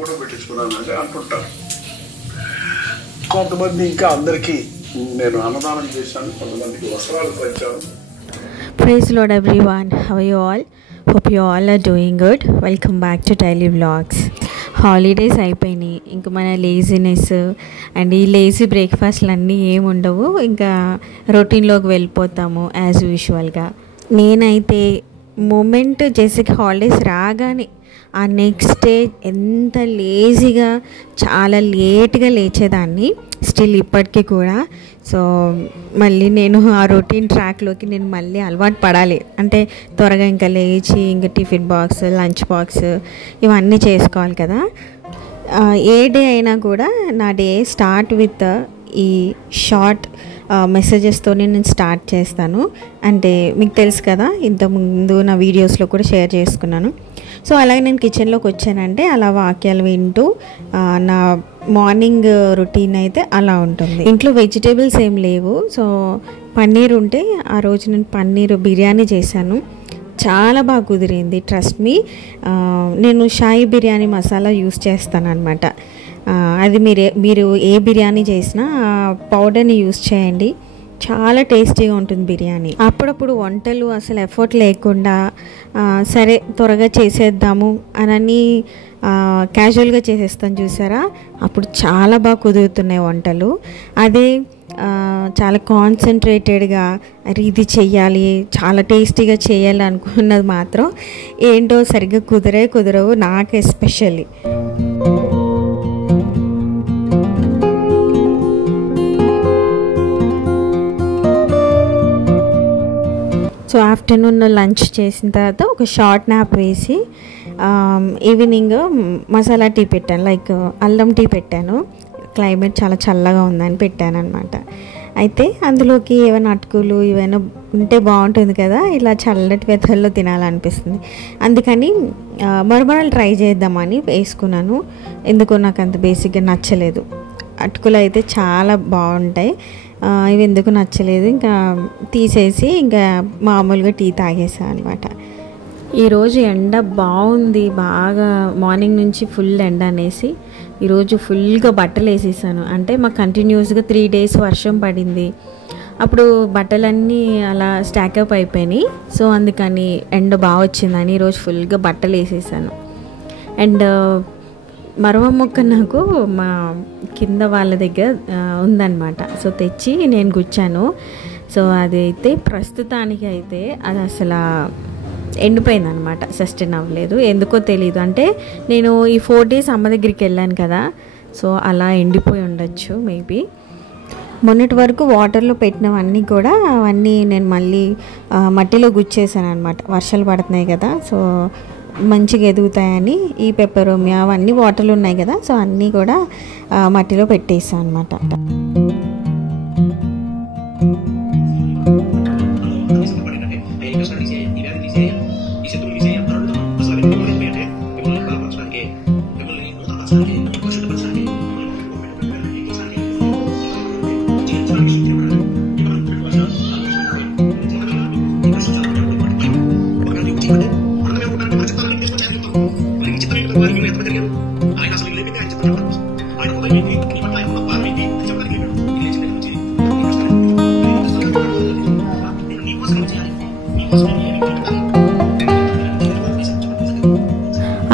కూడబెట్టించుకున్నానంటే అంటుంటారు. కొంతమంది ఇంకా అందరికీ నేను అన్నదానం చేశాను, కొంతమందికి వస్త్రాలు పంచాను. Praise the Lord everyone, how are you all? Hope you all are doing good. Welcome back to Daily Vlogs. Holidays అయిపోయినాయి, ఇంకా మన లేజినెస్ అండ్ ఈ లేజీ బ్రేక్ఫాస్ట్లు అన్నీ ఏమి ఉండవు, ఇంకా రొటీన్లోకి వెళ్ళిపోతాము యాజ్ యూజువల్గా. నేనైతే మూమెంట్ జెసిక్ హాలిడేస్ రాగానే ఆ నెక్స్ట్ డే ఎంత లేజీగా చాలా లేట్గా లేచేదాన్ని, స్టిల్ ఇప్పటికీ కూడా. సో మళ్ళీ నేను ఆ రొటీన్ ట్రాక్లోకి నేను మళ్ళీ అలవాటు పడాలి అంటే త్వరగా ఇంకా లేచి ఇంకా టిఫిన్ బాక్స్, లంచ్ బాక్స్ ఇవన్నీ చేసుకోవాలి కదా. ఏ డే అయినా కూడా నా డే స్టార్ట్ విత్ ఈ షార్ట్ మెసేజెస్తోనే నేను స్టార్ట్ చేస్తాను. అంటే మీకు తెలుసు కదా, ఇంతకుముందు నా వీడియోస్లో కూడా షేర్ చేసుకున్నాను. సో అలాగే నేను కిచెన్లోకి వచ్చానంటే అలా వాక్యాలు వింటూ నా మార్నింగ్ రొటీన్ అయితే అలా ఉంటుంది. ఇంట్లో వెజిటేబుల్స్ ఏం లేవు, సో పన్నీర్ ఉంటే ఆ రోజు నేను పన్నీర్ బిర్యానీ చేశాను. చాలా బాగా కుదిరింది, ట్రస్ట్ మీ. నేను షాయి బిర్యానీ మసాలా యూస్ చేస్తాను అనమాట. అది మీరు ఏ బిర్యానీ చేసినా పౌడర్ని యూస్ చేయండి, చాలా టేస్టీగా ఉంటుంది బిర్యానీ. అప్పుడప్పుడు వంటలు అసలు ఎఫర్ట్ లేకుండా సరే త్వరగా చేసేద్దాము అని క్యాజువల్గా చేసేస్తాను చూసారా, అప్పుడు చాలా బాగా కుదురుతున్నాయి వంటలు. అదే చాలా కాన్సన్ట్రేటెడ్గా ఇది చెయ్యాలి, చాలా టేస్టీగా చేయాలి అనుకున్నది మాత్రం ఏంటో సరిగ్గా కుదరవు, నాకు ఎస్పెషల్లీ. సో ఆఫ్టర్నూన్ లంచ్ చేసిన తర్వాత ఒక షార్ట్ నాప్ వేసి ఈవినింగ్ మసాలా టీ పెట్టాను, లైక్ అల్లం టీ పెట్టాను. క్లైమేట్ చాలా చల్లగా ఉందని పెట్టాను అనమాట. అయితే అందులోకి ఏమైనా అటుకులు ఏమైనా ఉంటే బాగుంటుంది కదా, ఇలా చల్లటి వెదర్లో తినాలనిపిస్తుంది. అందుకని మరమరాలు ట్రై చేద్దామని వేసుకున్నాను. ఎందుకో నాకు అంత బేసిక్గా నచ్చలేదు. అటుకులు అయితే చాలా బాగుంటాయి, ఇవి ఎందుకు నచ్చలేదు, ఇంకా తీసేసి ఇంకా మామూలుగా టీ తాగేసాను అనమాట. ఈరోజు ఎండ బాగుంది, బాగా మార్నింగ్ నుంచి ఫుల్ ఎండ అనేసి ఈరోజు ఫుల్గా బట్టలు వేసేసాను. అంటే మాకు కంటిన్యూస్గా 3 days వర్షం పడింది, అప్పుడు బట్టలన్నీ అలా స్టాకప్ అయిపోయినాయి. సో అందుకని ఎండ బాగా వచ్చిందని ఈరోజు ఫుల్గా బట్టలు వేసేసాను. అండ్ మరవ మొక్క నాకు మా కింద వాళ్ళ దగ్గర ఉందన్నమాట, సో తెచ్చి నేను గుచ్చాను. సో అదైతే ప్రస్తుతానికి అయితే అది అసలు ఎండిపోయిందనమాట, సస్టైన్ అవ్వలేదు, ఎందుకో తెలీదు. అంటే నేను ఈ 4 days అమ్మ దగ్గరికి వెళ్ళాను కదా, సో అలా ఎండిపోయి ఉండొచ్చు మేబీ. మొన్నటి వరకు వాటర్లో పెట్టినవన్నీ కూడా అవన్నీ నేను మళ్ళీ మట్టిలో గుచ్చేసాను అనమాట. వర్షాలు పడుతున్నాయి కదా, సో మంచిగా ఎదుగుతాయని ఈ పెప్పరోమి అవన్నీ వాటర్లో ఉన్నాయి కదా, సో అన్నీ కూడా మట్టిలో పెట్టేసాను అనమాట.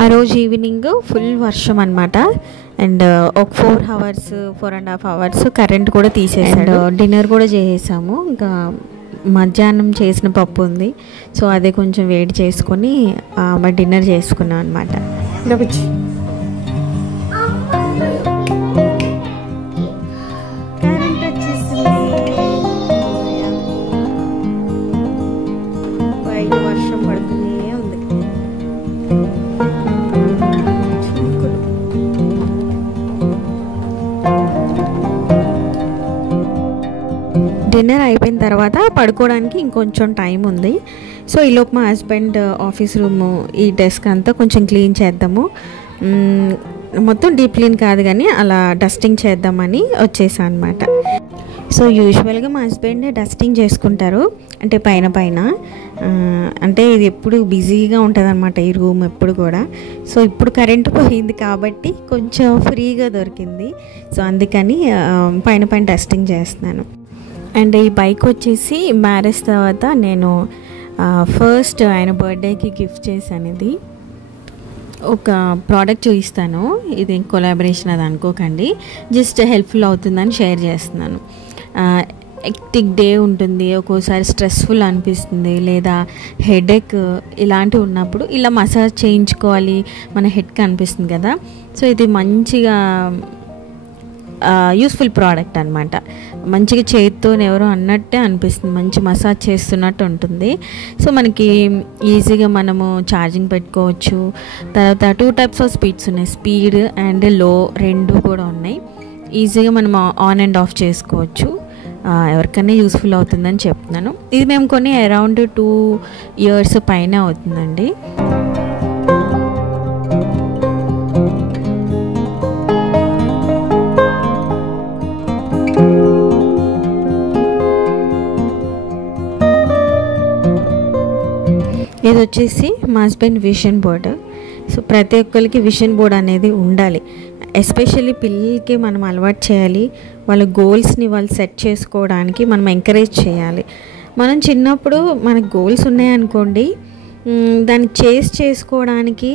ఆ రోజు ఈవినింగ్ ఫుల్ వర్షం అనమాట. అండ్ ఒక 4.5 hours కరెంట్ కూడా తీసేసాడు. డిన్నర్ కూడా చేసేసాము. ఇంకా మధ్యాహ్నం చేసిన పప్పు ఉంది, సో అదే కొంచెం వేడి చేసుకొని మా డిన్నర్ చేసుకున్నాం అనమాట. కరెంట్ వచ్చేసింది, బయట వర్షం పడుతూనే ఉంది. డిన్నర్ అయిపోయిన తర్వాత పడుకోవడానికి ఇంకొంచెం టైం ఉంది. సో ఈలోపు మా హస్బెండ్ ఆఫీస్ రూమ్ ఈ డెస్క్ అంతా కొంచెం క్లీన్ చేద్దాము, మొత్తం డీప్ క్లీన్ కాదు కానీ అలా డస్టింగ్ చేద్దామని వచ్చేసాను అనమాట. సో యూజువల్గా మా హస్బెండ్ డస్టింగ్ చేసుకుంటారు, అంటే పైన పైన అంటే ఇది ఎప్పుడు బిజీగా ఉంటుంది అనమాట ఈ రూమ్ ఎప్పుడు కూడా. సో ఇప్పుడు కరెంటు పోయింది కాబట్టి కొంచెం ఫ్రీగా దొరికింది, సో అందుకని పైన పైన డస్టింగ్ చేస్తున్నాను. అండ్ ఈ బైక్ వచ్చేసి మ్యారేజ్ తర్వాత నేను ఫస్ట్ ఆయన బర్త్డేకి గిఫ్ట్ చేశాను. ఇది ఒక ప్రోడక్ట్ చూపిస్తాను, ఇది కొలాబరేషన్ అది అనుకోకండి, జస్ట్ హెల్ప్ఫుల్ అవుతుందని షేర్ చేస్తున్నాను. ఎక్టిక్ డే ఉంటుంది, ఒక్కోసారి స్ట్రెస్ఫుల్ అనిపిస్తుంది, లేదా హెడేక్ ఇలాంటివి ఉన్నప్పుడు ఇలా మసాజ్ చేయించుకోవాలి మన హెడ్కి అనిపిస్తుంది కదా. సో ఇది మంచిగా యూస్ఫుల్ ప్రోడక్ట్ అనమాట. మంచిగా చేతితో ఎవరో అన్నట్టే అనిపిస్తుంది, మంచి మసాజ్ చేస్తున్నట్టు ఉంటుంది. సో మనకి ఈజీగా మనము ఛార్జింగ్ పెట్టుకోవచ్చు. తర్వాత 2 టైప్స్ ఆఫ్ స్పీడ్స్ ఉన్నాయి, స్పీడ్ అండ్ లో రెండు కూడా ఉన్నాయి. ఈజీగా మనం ఆన్ అండ్ ఆఫ్ చేసుకోవచ్చు. ఎవరికైనా యూస్ఫుల్ అవుతుందని చెప్తున్నాను. ఇది మేము కొన్ని అరౌండ్ 2 ఇయర్స్ పైన అవుతుందండి. ఇది వచ్చేసి మా హస్బెండ్ విజన్ బోర్డ్. సో ప్రతి ఒక్కరికి విజన్ బోర్డ్ అనేది ఉండాలి, ఎస్పెషల్లీ పిల్లలకి మనం అలవాటు చేయాలి. వాళ్ళ గోల్స్ని వాళ్ళు సెట్ చేసుకోవడానికి మనం ఎంకరేజ్ చేయాలి. మనం చిన్నప్పుడు మనకు గోల్స్ ఉన్నాయనుకోండి, దాన్ని చేసుకోవడానికి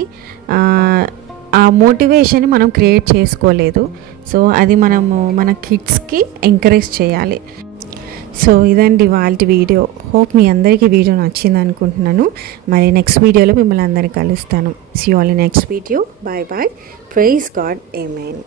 ఆ మోటివేషన్ మనం క్రియేట్ చేసుకోలేదు. సో అది మనము మన కిడ్స్కి ఎంకరేజ్ చేయాలి. సో ఇదండి వాళ్ళ వీడియో. హోప్ మీ అందరికీ వీడియో నచ్చింది అనుకుంటున్నాను. మరి నెక్స్ట్ వీడియోలో మిమ్మల్ని అందరినీ కలుస్తాను. See you all in next video. Bye bye. Praise God. Amen.